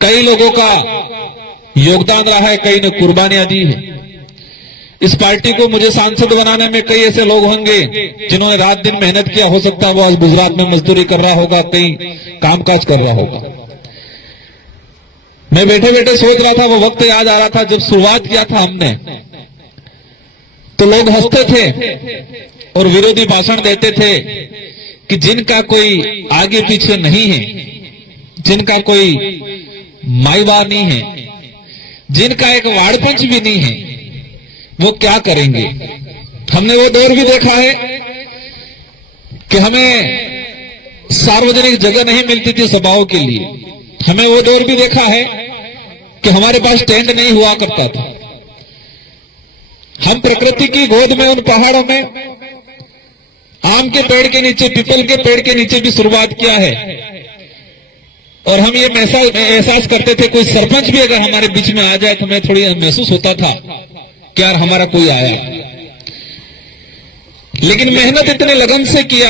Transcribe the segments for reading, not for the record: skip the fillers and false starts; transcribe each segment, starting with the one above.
कई लोगों का योगदान रहा है, कई ने कुर्बानियां दी है। इस पार्टी को मुझे सांसद बनाने में कई ऐसे लोग होंगे जिन्होंने रात दिन मेहनत किया। हो सकता है वो आज गुजरात में मजदूरी कर रहा होगा, कहीं कामकाज कर रहा होगा। मैं बैठे बैठे सोच रहा था, वो वक्त याद आ रहा था जब शुरुआत किया था हमने, तो लोग हंसते थे और विरोधी भाषण देते थे कि जिनका कोई आगे पीछे नहीं है, जिनका कोई माईबाप नहीं है, जिनका एक वाड़पंच भी नहीं है, वो क्या करेंगे। हमने वो दौर भी देखा है कि हमें सार्वजनिक जगह नहीं मिलती थी सभाओं के लिए। हमें वो दौर भी देखा है कि हमारे पास टेंट नहीं हुआ करता था। हम प्रकृति की गोद में उन पहाड़ों में आम के पेड़ के नीचे, पीपल के पेड़ के नीचे भी शुरुआत किया है। और हम ये एहसास करते थे, कोई सरपंच भी अगर हमारे बीच में आ जाए तो हमें थोड़ी महसूस होता था कि यार हमारा कोई आया। लेकिन मेहनत इतने लगन से किया,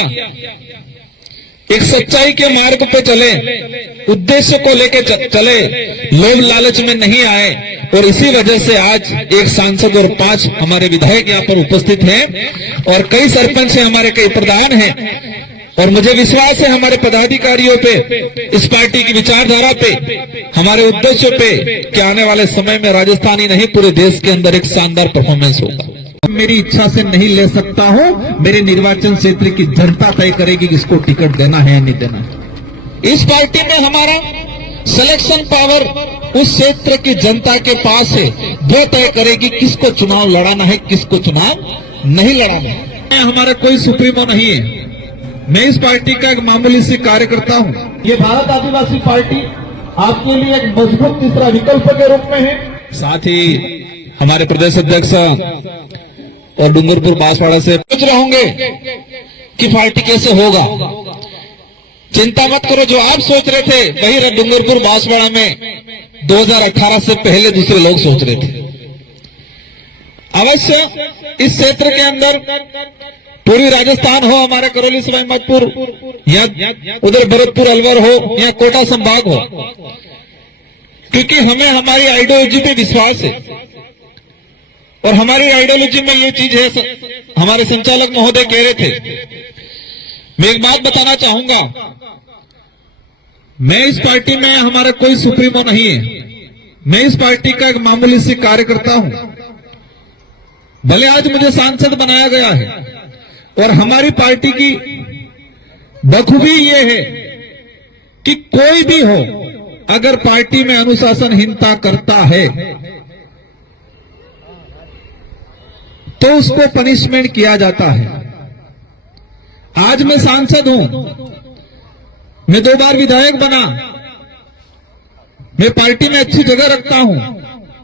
एक सच्चाई के मार्ग पे चले, उद्देश्य को लेके चले, लोभ लालच में नहीं आए, और इसी वजह से आज एक सांसद और 5 हमारे विधायक यहाँ पर उपस्थित हैं और कई सरपंच हैं हमारे, कई प्रधान हैं। और मुझे विश्वास है हमारे पदाधिकारियों पे, इस पार्टी की विचारधारा पे, हमारे उद्देश्यों पे कि आने वाले समय में राजस्थान ही नहीं पूरे देश के अंदर एक शानदार परफॉर्मेंस होगा। मेरी इच्छा से नहीं ले सकता हूं, मेरे निर्वाचन क्षेत्र की जनता तय करेगी किसको टिकट देना है या नहीं देना। इस पार्टी में हमारा सिलेक्शन पावर उस क्षेत्र की जनता के पास है, वो तय करेगी किसको चुनाव लड़ाना है, किसको चुनाव नहीं लड़ाना है। हमारा कोई सुप्रीमो नहीं है, मैं इस पार्टी का एक मामूली सी कार्यकर्ता हूं। ये भारत आदिवासी पार्टी आपके लिए एक मजबूत तीसरा विकल्प के रूप में है। साथ ही हमारे प्रदेश अध्यक्ष और डूंगरपुर बांसवाड़ा से पूछ रहे होंगे कि पार्टी कैसे होगा। चिंता मत करो, जो आप सोच रहे थे वही डूंगरपुर बांसवाड़ा में 2018 से पहले दूसरे लोग सोच रहे थे। अवश्य इस क्षेत्र के अंदर पूरी राजस्थान हो, हमारे करौली सवाई माधोपुर या उधर भरतपुर अलवर हो या कोटा संभाग हो, क्योंकि हमें हमारी आइडियोलॉजी पे विश्वास है। और हमारी आइडियोलॉजी में ये चीज है, हमारे संचालक महोदय कह रहे थे, मैं एक बात बताना चाहूंगा, मैं इस पार्टी में हमारा कोई सुप्रीमो नहीं है, मैं इस पार्टी का एक मामूली सी कार्यकर्ता हूं। भले आज मुझे सांसद बनाया गया है, और हमारी पार्टी की बखूबी ये है कि कोई भी हो, अगर पार्टी में अनुशासनहीनता करता है तो उसको पनिशमेंट किया जाता है। आज मैं सांसद हूं, मैं 2 बार विधायक बना, मैं पार्टी में अच्छी जगह रखता हूं,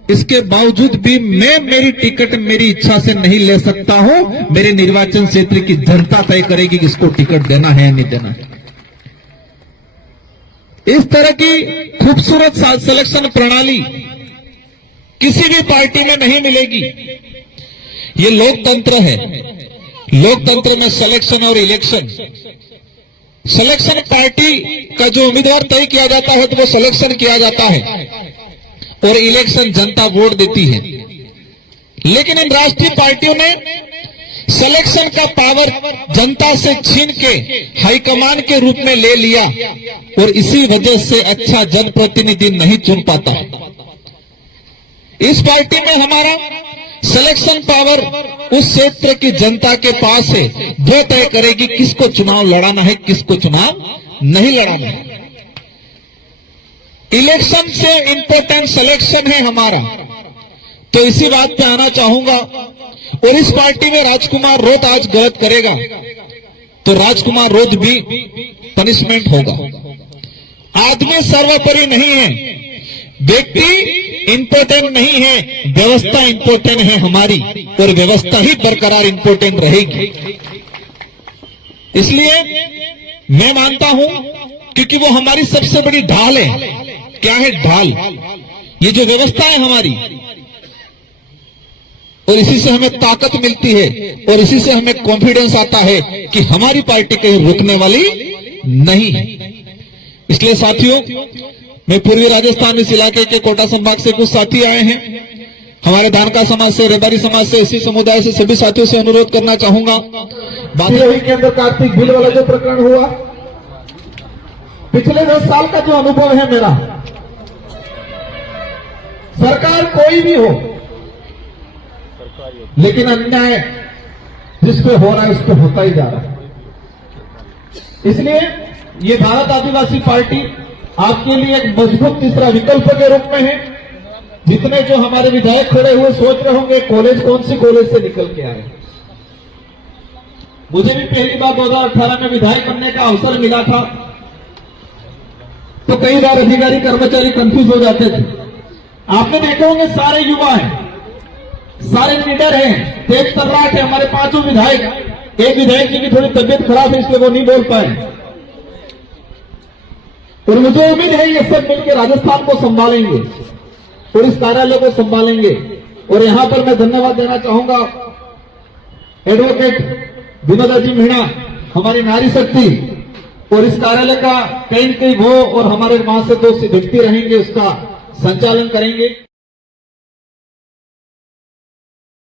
इसके बावजूद भी मैं मेरी टिकट मेरी इच्छा से नहीं ले सकता हूं। मेरे निर्वाचन क्षेत्र की जनता तय करेगी किसको टिकट देना है या नहीं देना। इस तरह की खूबसूरत सिलेक्शन प्रणाली किसी भी पार्टी में नहीं मिलेगी। ये लोकतंत्र है, लोकतंत्र में सिलेक्शन और इलेक्शन, सिलेक्शन पार्टी का जो उम्मीदवार तय किया जाता है तो वो सिलेक्शन किया जाता है और इलेक्शन जनता वोट देती है। लेकिन इन राष्ट्रीय पार्टियों ने सिलेक्शन का पावर जनता से छीन के हाईकमान के रूप में ले लिया और इसी वजह से अच्छा जनप्रतिनिधि नहीं चुन पाता। इस पार्टी में हमारा सिलेक्शन पावर उस क्षेत्र की जनता के पास है, वो तय करेगी किसको चुनाव लड़ाना है, किसको चुनाव नहीं लड़ाना है। इलेक्शन से इंपॉर्टेंट सिलेक्शन है हमारा। तो इसी बात पे आना चाहूंगा, और इस पार्टी में राजकुमार रोत आज गलत करेगा तो राजकुमार रोत भी पनिशमेंट होगा। आदमी सर्वोपरि नहीं है, व्यक्ति इंपॉर्टेंट नहीं है, व्यवस्था इंपॉर्टेंट है हमारी, और व्यवस्था ही बरकरार इंपॉर्टेंट रहेगी। इसलिए मैं मानता हूं, क्योंकि वो हमारी सबसे बड़ी ढाल है। क्या है ढाल? ये जो व्यवस्था है हमारी, और इसी से हमें ताकत मिलती है और इसी से हमें कॉन्फिडेंस आता है कि हमारी पार्टी कहीं रुकने वाली नहीं है। इसलिए साथियों, में पूर्वी राजस्थान इस इलाके के कोटा संभाग से कुछ साथी आए हैं। हमारे धानका समाज से, रेबारी समाज से, इसी समुदाय से सभी साथियों से अनुरोध करना चाहूंगा। सिरोही के अंदर कार्तिक बिल वाला जो प्रकरण हुआ, पिछले 10 साल का जो अनुभव है मेरा, सरकार कोई भी हो, लेकिन अन्याय जिस पे हो रहा है उस पे होता ही जा रहा है। इसलिए ये भारत आदिवासी पार्टी आपके लिए एक मजबूत तीसरा विकल्प के रूप में है। जितने जो हमारे विधायक खड़े हुए सोच रहे होंगे कॉलेज कौन सी कॉलेज से निकल के आए। मुझे भी पहली बार 2018 में विधायक बनने का अवसर मिला था, तो कई बार अधिकारी कर्मचारी कंफ्यूज हो जाते थे। आपने देखे होंगे सारे युवा हैं, सारे लीडर हैं, तेज तर्राट है। हमारे 5 विधायक, एक विधायक जी की थोड़ी तबियत खराब है इसलिए वो नहीं बोल पाए, और मुझे उम्मीद है ये सब मिलकर राजस्थान को संभालेंगे और इस कार्यालय को संभालेंगे। और यहां पर मैं धन्यवाद देना चाहूंगा एडवोकेट विनोदा जी मीणा, हमारी नारी शक्ति, और इस कार्यालय का कहीं न कहीं वो और हमारे वहां से 2 व्यक्ति रहेंगे, उसका संचालन करेंगे।